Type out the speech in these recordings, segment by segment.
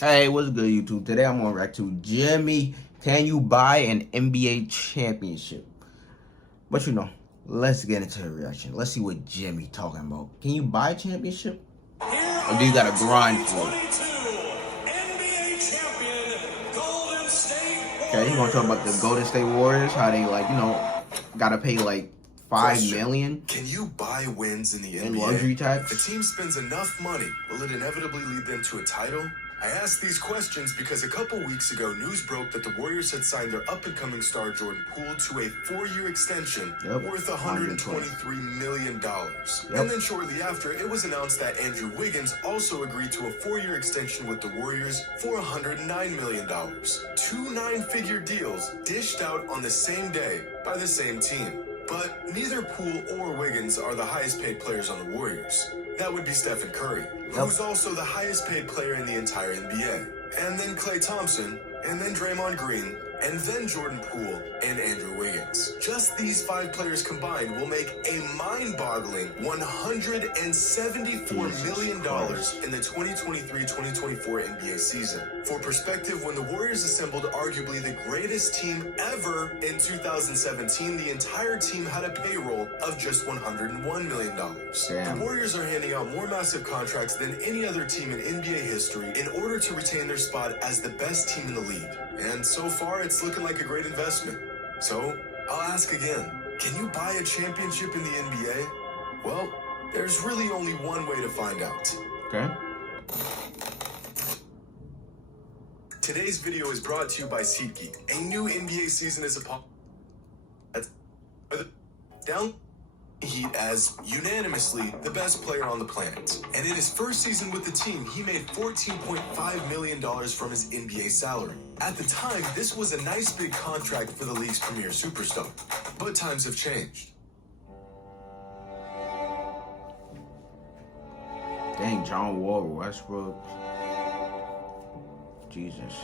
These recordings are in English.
Hey, what's good, YouTube? Today I'm going to react to Jimmy. Can you buy an NBA championship? But let's get into the reaction. Let's see what Jimmy talking about. Can you buy a championship? Or do you got to grind for it? Okay, he's going to talk about the Golden State Warriors, how they got to pay like $5 million. Can you buy wins in the NBA? And luxury tax? If a team spends enough money, will it inevitably lead them to a title? I asked these questions because a couple weeks ago, news broke that the Warriors had signed their up-and-coming star Jordan Poole to a 4-year extension worth $123 million. And then shortly after, it was announced that Andrew Wiggins also agreed to a 4-year extension with the Warriors for $109 million. Two nine-figure deals dished out on the same day by the same team. But neither Poole or Wiggins are the highest-paid players on the Warriors. That would be Stephen Curry, who's also the highest-paid player in the entire NBA. And then Klay Thompson, and then Draymond Green, and then Jordan Poole and Andrew Wiggins. Just these 5 players combined will make a mind-boggling $174 million in the 2023-2024 NBA season. For perspective, when the Warriors assembled arguably the greatest team ever in 2017, the entire team had a payroll of just $101 million. The Warriors are handing out more massive contracts than any other team in NBA history in order to retain their spot as the best team in the league. And so far, it's looking like a great investment. So, I'll ask again, can you buy a championship in the NBA? Well, there's really only one way to find out. Okay. Today's video is brought to you by SeatGeek. A new NBA season is upon down Heat as unanimously the best player on the planet. And in his first season with the team, he made $14.5 million from his NBA salary. At the time, this was a nice big contract for the league's premier superstar. But times have changed. Dang, John Wall, Westbrook. Jesus.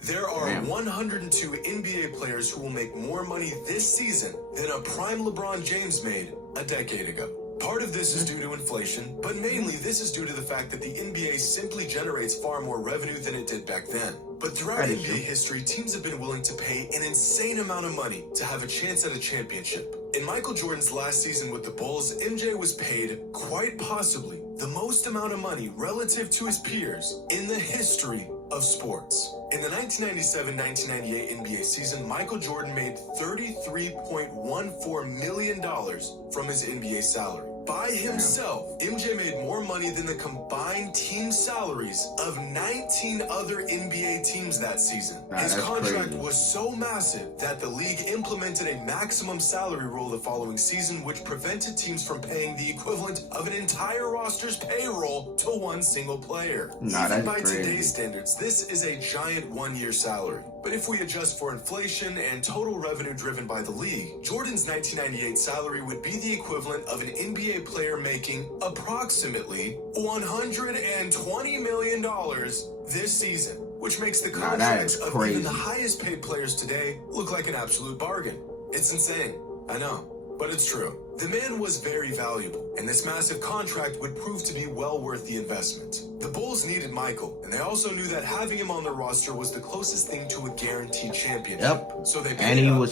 There are 102 NBA players who will make more money this season than a prime LeBron James made a decade ago. Part of this is due to inflation, but mainly this is due to the fact that the NBA simply generates far more revenue than it did back then. But throughout NBA history, teams have been willing to pay an insane amount of money to have a chance at a championship. In Michael Jordan's last season with the Bulls, MJ was paid, quite possibly, the most amount of money relative to his peers in the history of sports. In the 1997-1998 NBA season, Michael Jordan made $33.14 million from his NBA salary. By himself, MJ made more money than the combined team salaries of 19 other NBA teams that season. His contract was so massive that the league implemented a maximum salary rule the following season, which prevented teams from paying the equivalent of an entire roster's payroll to one single player. Even by today's standards, this is a giant one-year salary. But if we adjust for inflation and total revenue driven by the league, Jordan's 1998 salary would be the equivalent of an NBA player making approximately $120 million this season, which makes the contracts of even the highest paid players today look like an absolute bargain. It's insane, I know, but it's true. The man was very valuable, and this massive contract would prove to be well worth the investment. The Bulls needed Michael, and they also knew that having him on the roster was the closest thing to a guaranteed championship. So they paid him and were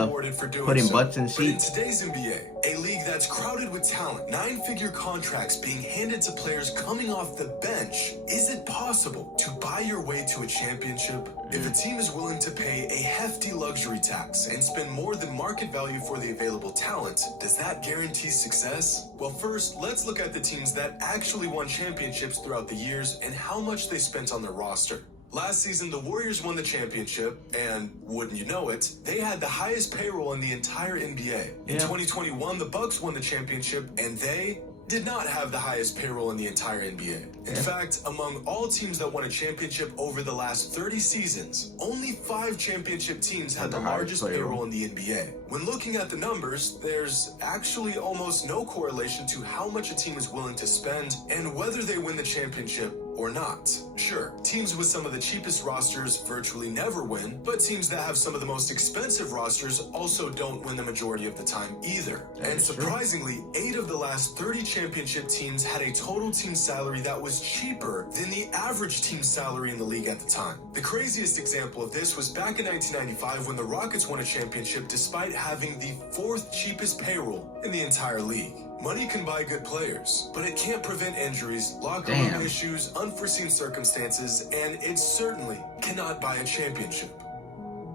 rewarded for doing putting so. butts in seats. But in today's NBA, a league that's crowded with talent, 9-figure contracts being handed to players coming off the bench, is it possible to buy your way to a championship? If a team is willing to pay a hefty luxury tax and spend more than market value for the available talent, does that guarantee success? Well, first, let's look at the teams that actually won championships throughout the years and how much they spent on their roster. Last season, the Warriors won the championship, and wouldn't you know it, they had the highest payroll in the entire NBA. In 2021, the Bucks won the championship, and they did not have the highest payroll in the entire NBA. In fact, among all teams that won a championship over the last 30 seasons, only 5 championship teams had the largest payroll in the NBA. When looking at the numbers, there's actually almost no correlation to how much a team is willing to spend and whether they win the championship or not. Sure, teams with some of the cheapest rosters virtually never win, but teams that have some of the most expensive rosters also don't win the majority of the time either. And surprisingly, 8 of the last 30 championship teams had a total team salary that was cheaper than the average team salary in the league at the time. The craziest example of this was back in 1995 when the Rockets won a championship despite having the 4th cheapest payroll in the entire league. Money can buy good players, but it can't prevent injuries, locker room issues, unforeseen circumstances, and it certainly cannot buy a championship.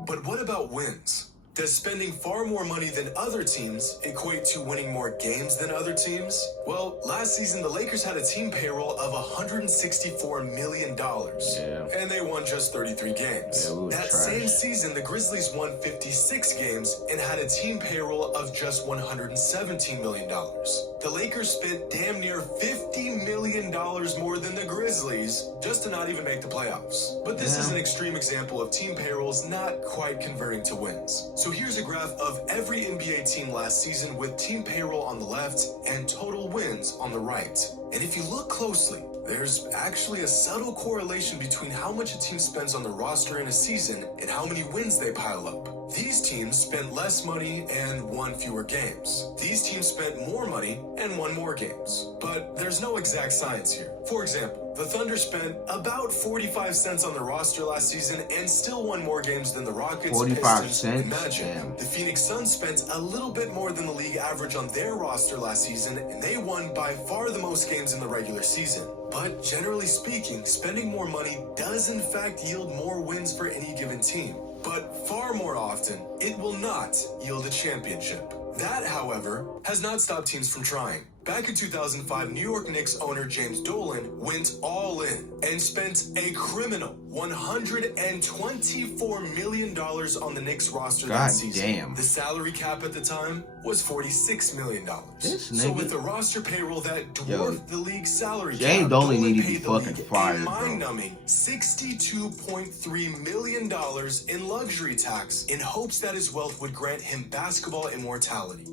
But what about wins? Does spending far more money than other teams equate to winning more games than other teams? Well, last season the Lakers had a team payroll of $164 million, and they won just 33 games. That same season, the Grizzlies won 56 games and had a team payroll of just $117 million. The Lakers spent damn near $50 million more than the Grizzlies just to not even make the playoffs. But this is an extreme example of team payrolls not quite converting to wins. So here's a graph of every NBA team last season with team payroll on the left and total wins on the right. And if you look closely, there's actually a subtle correlation between how much a team spends on the roster in a season and how many wins they pile up. These teams spent less money and won fewer games. These teams spent more money and won more games. But there's no exact science here. For example, the Thunder spent about 45 cents on the roster last season and still won more games than the Rockets, 45 Pistons, cents? and Magic. Damn. The Phoenix Suns spent a little bit more than the league average on their roster last season, and they won by far the most games in the regular season. But generally speaking, spending more money does in fact yield more wins for any given team. But far more often, it will not yield a championship. That, however, has not stopped teams from trying. Back in 2005, New York Knicks owner James Dolan went all in and spent a criminal $124 million on the Knicks roster that season. Damn. The salary cap at the time was $46 million. So with a roster payroll that dwarfed the league's salary James cap, Dolan Dolan need to be paid the fucking league fired, a bro. mind-numbing $62.3 million in luxury tax in hopes that his wealth would grant him basketball immortality.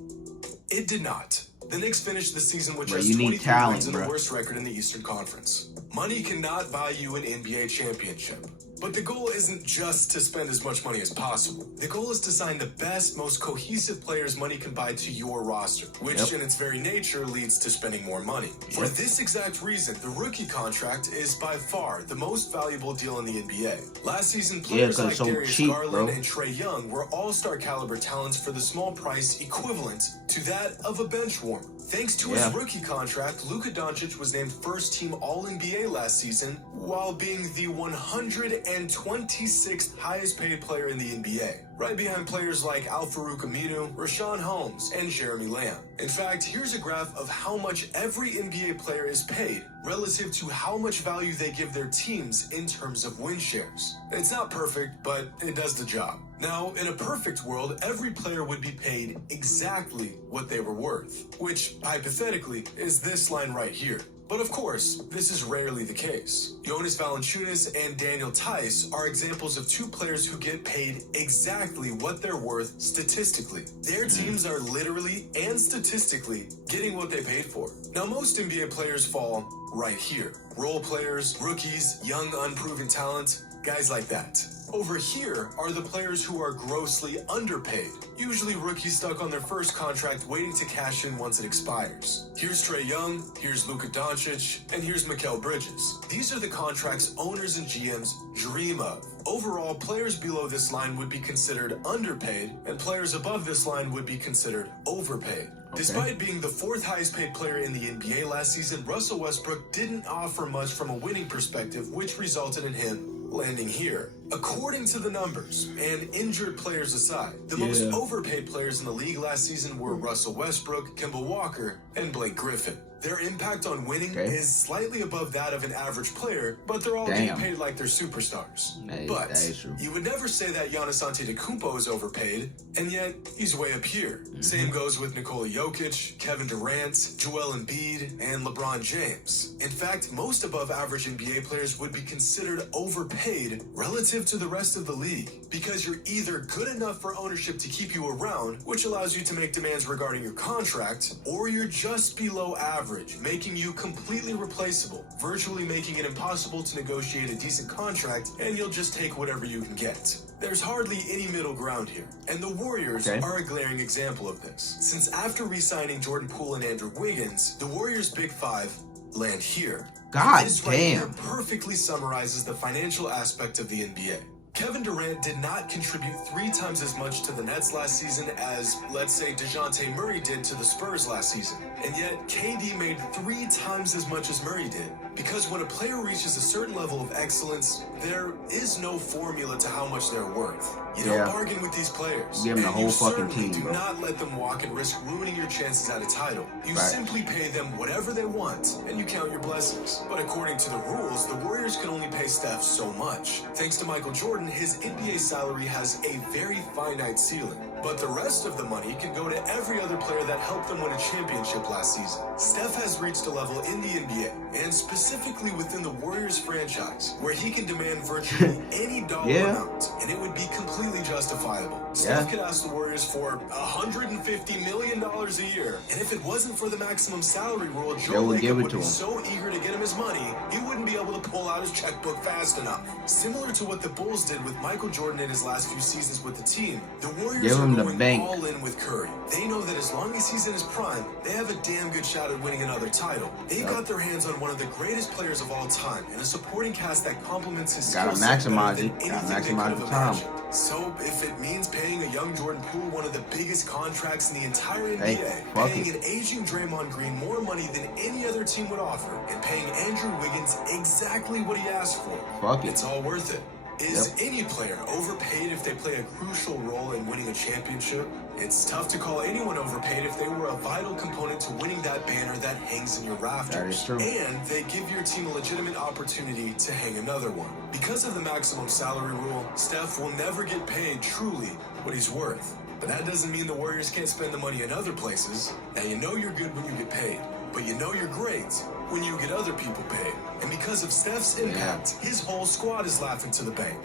It did not. The Knicks finished the season with just 23 wins and the worst record in the Eastern Conference. Money cannot buy you an NBA championship. But the goal isn't just to spend as much money as possible. The goal is to sign the best, most cohesive players money can buy to your roster, which in its very nature leads to spending more money. For this exact reason, the rookie contract is by far the most valuable deal in the NBA. Last season, players like Darius Garland and Trae Young were all-star caliber talents for the small price equivalent to that of a bench warmer. Thanks to his rookie contract, Luka Doncic was named first-team All-NBA last season, while being the 126th highest-paid player in the NBA, right behind players like Al-Farouq Aminu, Rashawn Holmes, and Jeremy Lamb. In fact, here's a graph of how much every NBA player is paid relative to how much value they give their teams in terms of win shares. It's not perfect, but it does the job. Now, in a perfect world, every player would be paid exactly what they were worth, which, hypothetically, is this line right here. But of course, this is rarely the case. Jonas Valanciunas and Daniel Theis are examples of two players who get paid exactly what they're worth statistically. Their teams are literally and statistically getting what they paid for. Now, most NBA players fall right here. Role players, rookies, young unproven talent, guys like that. Over here are the players who are grossly underpaid, usually rookies stuck on their first contract waiting to cash in once it expires. Here's Trae Young, here's Luka Doncic, and here's Mikal Bridges. These are the contracts owners and GMs dream of. Overall, players below this line would be considered underpaid, and players above this line would be considered overpaid. Despite being the 4th highest paid player in the NBA last season, Russell Westbrook didn't offer much from a winning perspective, which resulted in him landing here. According to the numbers, and injured players aside, the most overpaid players in the league last season were Russell Westbrook, Kemba Walker, and Blake Griffin. Their impact on winning is slightly above that of an average player, but they're all getting paid like they're superstars. But you would never say that Giannis Antetokounmpo is overpaid, and yet he's way up here. Same goes with Nikola Jokic, Kevin Durant, Joel Embiid, and LeBron James. In fact, most above average NBA players would be considered overpaid relative to the rest of the league, because you're either good enough for ownership to keep you around, which allows you to make demands regarding your contract, or you're just below average, leverage, making you completely replaceable, virtually making it impossible to negotiate a decent contract, and you'll just take whatever you can get. There's hardly any middle ground here, and the Warriors are a glaring example of this. Since after re-signing Jordan Poole and Andrew Wiggins, the Warriors' Big Five land here. God this damn. right here perfectly summarizes the financial aspect of the NBA. Kevin Durant did not contribute 3 times as much to the Nets last season as, let's say, DeJounte Murray did to the Spurs last season. And yet, KD made 3 times as much as Murray did. Because when a player reaches a certain level of excellence, there is no formula to how much they're worth. You don't bargain with these players. Give them the whole fucking team, do bro. not let them walk and risk ruining your chances at a title. You simply pay them whatever they want, and you count your blessings. But according to the rules, the Warriors can only pay Steph so much. Thanks to Michael Jordan, his NBA salary has a very finite ceiling. But the rest of the money can go to every other player that helped them win a championship last season. Steph has reached a level in the NBA, and specifically within the Warriors franchise, where he can demand virtually any dollar amount, and it would be completely justifiable. Steph could ask the Warriors for $150 million a year, and if it wasn't for the maximum salary rule, Joe Lacob would be so eager to get him his money, he wouldn't be able to pull out his checkbook fast enough. Similar to what the Bulls did with Michael Jordan in his last few seasons with the team, the Warriors are going all in with Curry. They know that as long as he's in his prime, they have a damn good shot at winning another title. They've got their hands on one of the greatest players of all time, and a supporting cast that complements his skill set better than anything they could have imagined. So, if it means paying a young Jordan Poole one of the biggest contracts in the entire NBA, paying an aging Draymond Green more money than any other team would offer, and paying Andrew Wiggins exactly what he asked for, it's all worth it. Is any player overpaid if they play a crucial role in winning a championship? It's tough to call anyone overpaid if they were a vital component to winning that banner that hangs in your rafters. That is true. And they give your team a legitimate opportunity to hang another one. Because of the maximum salary rule, Steph will never get paid truly what he's worth. But that doesn't mean the Warriors can't spend the money in other places. Now, you know you're good when you get paid, but you know you're great when you get other people paid. And because of Steph's impact, his whole squad is laughing to the bank.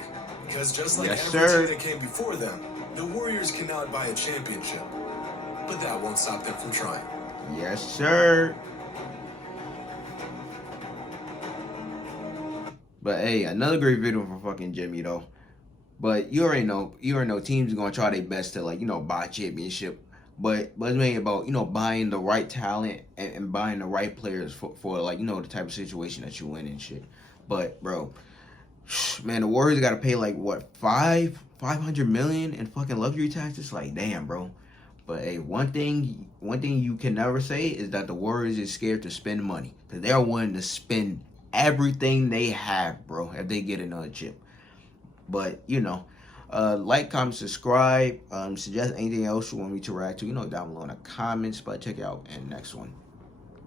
Because just like every team that came before them, the Warriors cannot buy a championship. But that won't stop them from trying. Yes, sir. But hey, another great video for fucking Jimmy though. But you already know teams are gonna try their best to, like, you know, buy a championship. But it's mainly about, you know, buying the right talent and buying the right players for like, you know, the type of situation that you in and shit. But bro, man, the Warriors gotta pay like what, $500 million in fucking luxury taxes? Like, damn, bro. But hey, one thing you can never say is that the Warriors is scared to spend money, because they're willing to spend everything they have, bro, if they get another chip. But you know, like, comment, subscribe, suggest anything else you want me to react to, you know, down below in the comments. But check it out in the next one.